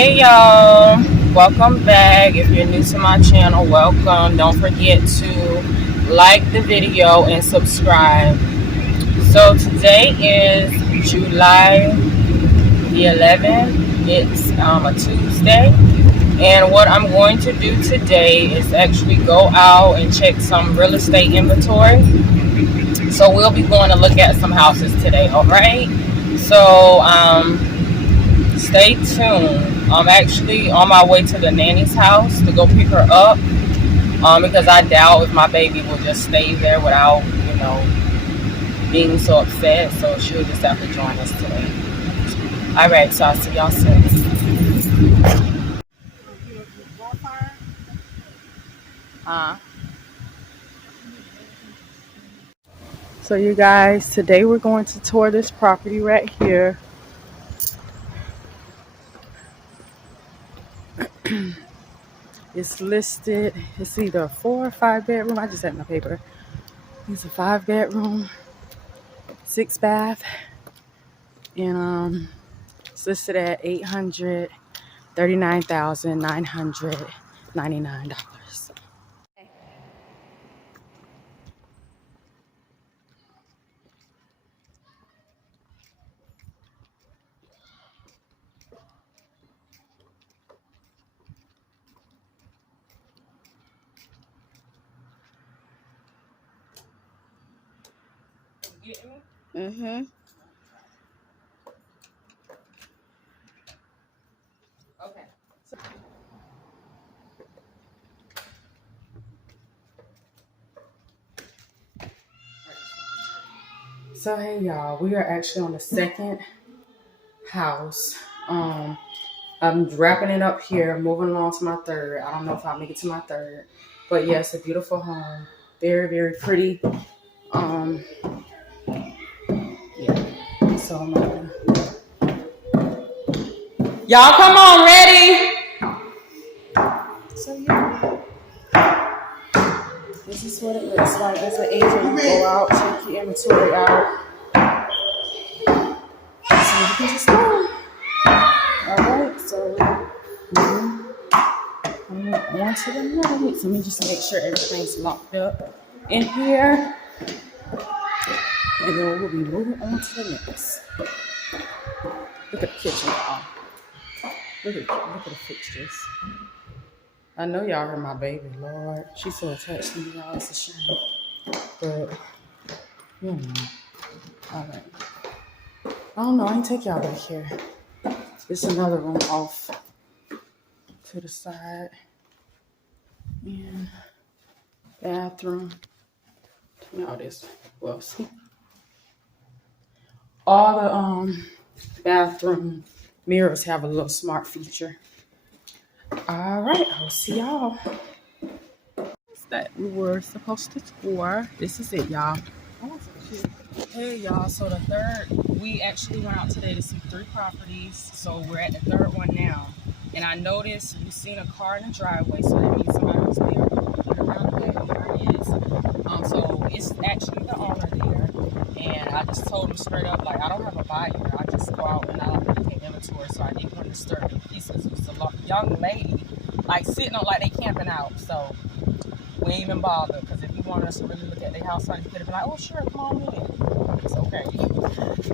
Hey y'all, welcome back. If you're new to my channel, welcome. Don't forget to like the video and subscribe. So today is July the 11th. It's a Tuesday, and what I'm going to do today is actually go out and check some real estate inventory. So we'll be going to look at some houses today. All right, so stay tuned. I'm actually on my way to the nanny's house to go pick her up, because I doubt if my baby will just stay there without, being so upset. So she'll just have to join us today. All right, so I'll see y'all soon. So you guys, today we're going to tour this property right here. It's listed, it's either a 4 or 5 bedroom. I just had my paper. It's a 5 bedroom, 6 bath, and it's listed at $839,999. Mm-hmm. Okay. So hey y'all, we are actually on the second house. I'm wrapping it up here, moving along to my third. I don't know if I'll make it to my third, but yes, a beautiful home, very very pretty. Yeah. So I'm gonna... Y'all come on, ready? So yeah, this is what it looks like as an agent. You go out, check your inventory out, so you can just go. All right, so I'm on to the next. Let me just make sure everything's locked up in here, and then we'll be moving on to the next. Look at the kitchen, y'all. Look at the fixtures. I know y'all heard my baby, Lord. She's so attached to me, y'all. It's a shame. But, all right. I don't know. I ain't take y'all back here. It's another room off to the side. And bathroom. Now this. Well, see. All the bathroom mirrors have a little smart feature. All right. I'll see y'all. That we were supposed to tour. This is it, y'all. Hey y'all, so the third, we actually went out today to see 3 properties, so we're at the third one now. And I noticed we seen a car in the driveway, so that means somebody was there. Get around the back, there it is. So it's actually the owner there, and I just told him straight up, like, I don't have a buyer. I just go out and I don't look at inventory, so I didn't want to disturb the pieces. It was a young lady, like, sitting on, like, they camping out, so we ain't even bother, because if you want us to really look at their house, I could have been like, oh sure, come on in. It's okay.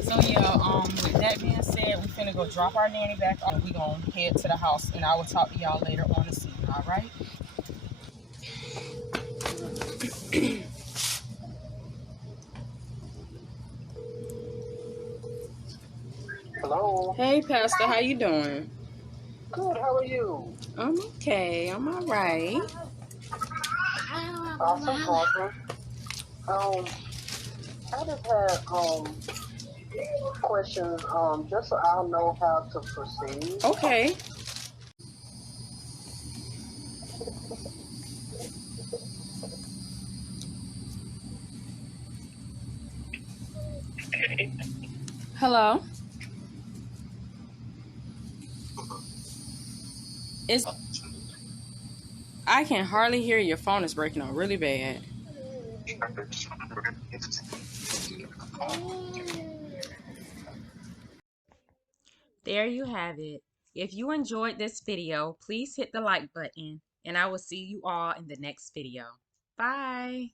So yeah, with that being said, we finna go drop our nanny back off. We gonna head to the house, and I will talk to y'all later on this evening, all right? Hello. Hey Pastor, how you doing? Good. How are you? I'm okay. I'm all right. Awesome. Awesome. I just had questions just so I'll know how to proceed. Okay. Hello. I can hardly hear you. Your phone is breaking up really bad. There you have it. If you enjoyed this video, please hit the like button, and I will see you all in the next video. Bye.